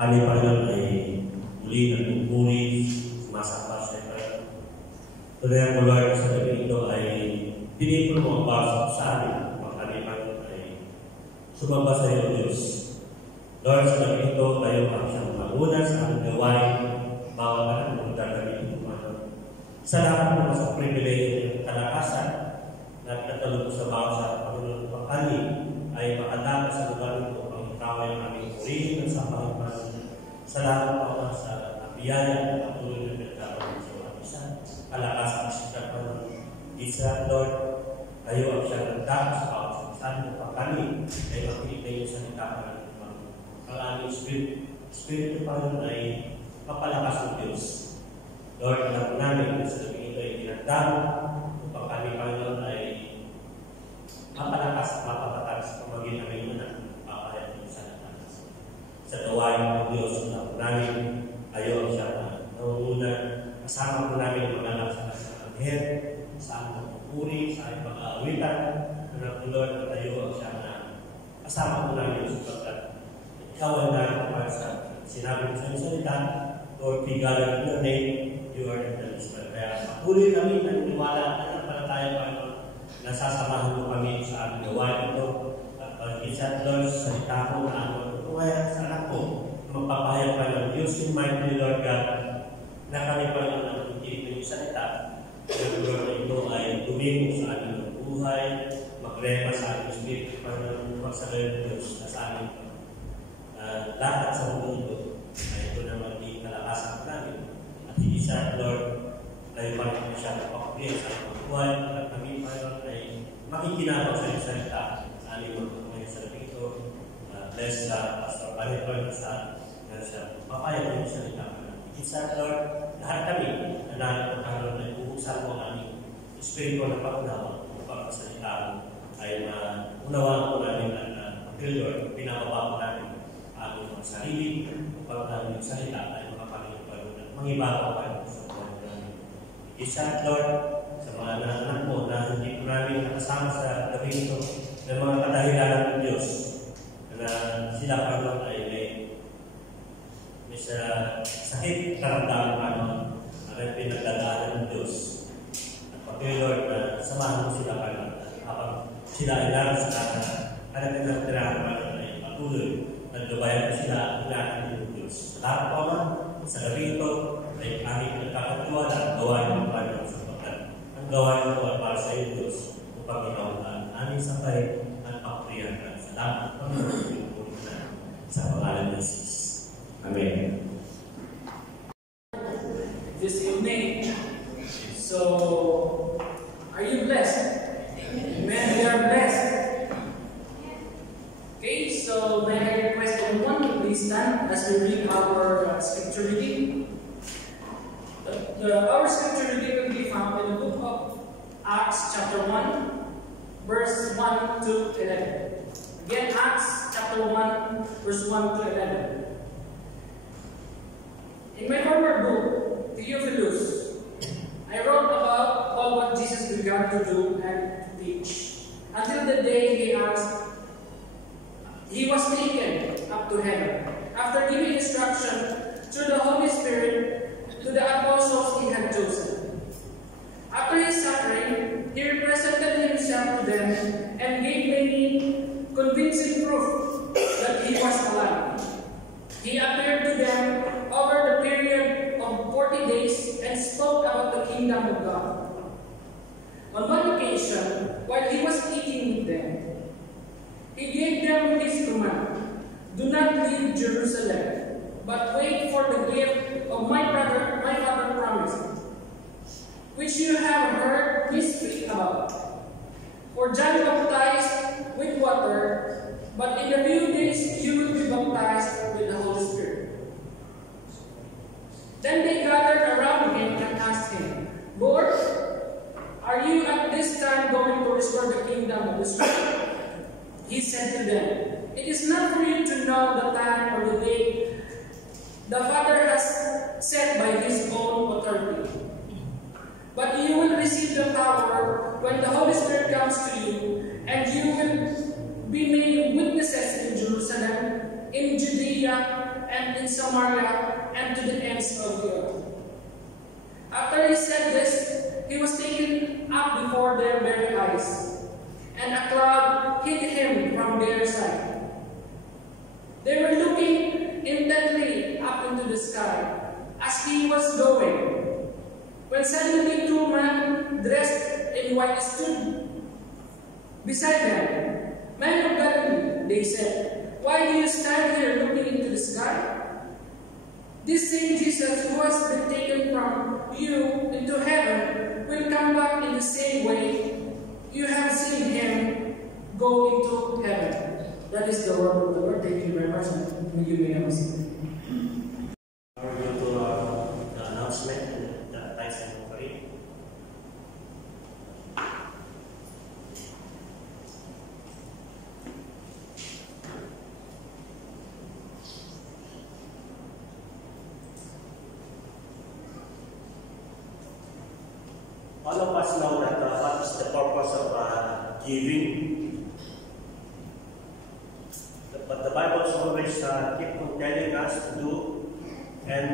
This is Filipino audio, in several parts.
Kami Panginoon ay muli nagpupuri, sumasamba sa iyo. Tunay ang Lord sa gabi ito ay pinipon mo ang bawat sa amin. Ang kami Panginoon ay sumamba sa iyo, Diyos. Lord, sa gabi ito, tayo ang siyang mauna sa aming gawain, bawat anak mo gagawin ito, Panginoon. Salamat mo sa privilege ng kalakasan na natalog sa bawat sa Panginoon ng kami ay makadama sa lugar ito ang ikaw ay aming purihin at sa Panginoon. Salamat po sa biyaya at patuloy na pinagkakaroon sa mga isa. Kalakasan siya pa ng isa, Lord. Kayo ang siya nagdaan sa kawasan mo pa kami ay makikita yung salita ka ng ang aming Espiritu pa rin ay papalakas ng Diyos. Lord, alam namin na sa gabi ito ay pinagdaan upang kami, Panginoon, ay mapalakas at mapapatakas kung maging kami muna papayag ng salita. Sa gawain ng Diyos na namin, ayaw ang siya na nangunguna. Kasama po namin mga anak sa Anghel, sa aming pagpupuri, sa aming pag-aawitan, na po Lord, ayaw ang siya na kasama po namin sapagkat ikaw ay naroon para sa sinabi mo sa iyong salita, Lord, we gather in your name, you are in the midst. Kaya patuloy kami naniniwala at nanampalataya, Panginoon, nasasamahan mo kami sa aming gawain ito. At pag-isat, Lord, sa salita ko na ano, kaya sa anak ko, magpapahayag pa ng Diyos in mind ni Lord God, na kami pa lang nakikinig ng salita. Ang Lord na ito ay tumingin sa aming buhay, magrema sa aming Espiritu, Panginoon, magsagay ng Diyos na sa aming lahat sa mundo ay ito na maging kalakasan namin. At isa, Lord, tayo pa rin siya napakapagay sa aming buhay at kami pa rin ay makikinabaw sa iyong salita sa aming mga sa ito. Bless Pastor Palipon sa papayag ng iyong salita. Isa, Lord, lahat kami na natin ang ay bubuksan mo ang aming Espiritu na pag-unawa upang salita mo ay unawaan po namin at Lord, pinababa po namin aming mga sarili upang namin salita ay makapaging at mangibabaw pa sa buhay namin. Isa, Lord, sa mga anak mo na hindi po namin nakasama sa gabi ito ng mga kadahilanan ng Diyos na sila pa ay may sakit karamdaman na pinagdadaanan ng Diyos. At pati, Lord, na samahan mo sila habang sila ay naroon sa kanilang pinagdadaanan ay patuloy. Nagdabayan ko sila at pinagdadaanan ng Diyos. Salamat po, Ama, sa gabi ito ay aming nagkakatiwala at gawain ng Panginoon sa pagkat. Ang gawain ko ay para sa iyo, Diyos, upang ikaw ang aming sabay at papriyan. Salamat po, sa pangalan ng Jesus. Amen. This evening. So, are you blessed? Amen. We are blessed. Okay, so may I request everyone to please stand as we read our scripture reading. Our scripture reading will be found in the book of Acts chapter 1, verse 1 to 11. Again, Acts chapter 1, verse 1 to 11. In my former book, Theophilus, I wrote about all what Jesus began to do and to teach, until the day he was taken up to heaven, after giving instruction through the Holy Spirit to the apostles he had chosen. After his suffering, he represented himself to them and gave many convincing proof that he was alive. He appeared to them over the period of 40 days and spoke about the kingdom of God. On one occasion, while he was eating with them, he gave them this command: "Do not leave Jerusalem, but wait for the gift of my Father promised, which you have heard me speak about. For John baptized with water, but in a few days you will be baptized with the Holy Spirit." Then they gathered around him and asked him, "Lord, are you at this time going to restore the kingdom of Israel?" He said to them, "It is not for you to know the time or the day the Father has set by his own authority. But you will receive the power when the Holy Spirit comes to you, and you will be made witnesses in Jerusalem, in Judea, Judea and in Samaria and to the ends of the earth. After he said this, he was taken up before their very eyes, and a cloud hid him from their sight. They were looking intently up into the sky as he was going, when suddenly two men dressed in white stood beside them. "Men of Galilee," they said, "why do you stand here looking into the sky? This same Jesus who has been taken from you into heaven will come back in the same way you have seen him go into heaven." That is the word of the Lord. Thank you very much. And you may have a seat. Now we're going to the announcement and the tithes and offering. All of us know that what is the purpose of giving. But the Bible always keep on telling us to do. And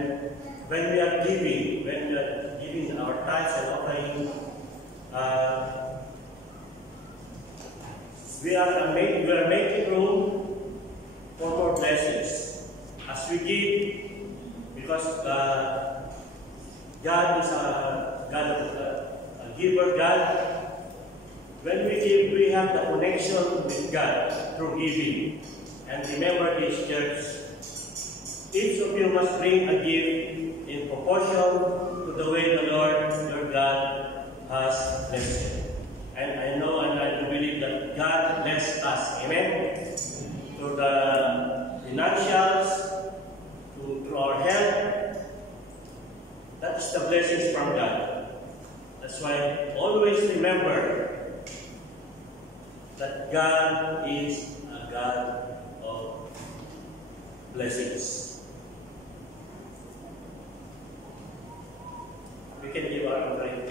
when we are giving our tithes and offering, we are making room for more blessings as we give, because God is a giver God. When we give, we have the connection with God through giving. And remember this, church, each of you must bring a gift in proportion to the way the Lord your God has blessed you. And I know and I do believe that God bless us. Amen? To the financials, to our health, that is the blessings from God. That's why always remember that God is a God of blessings. We can give our offering.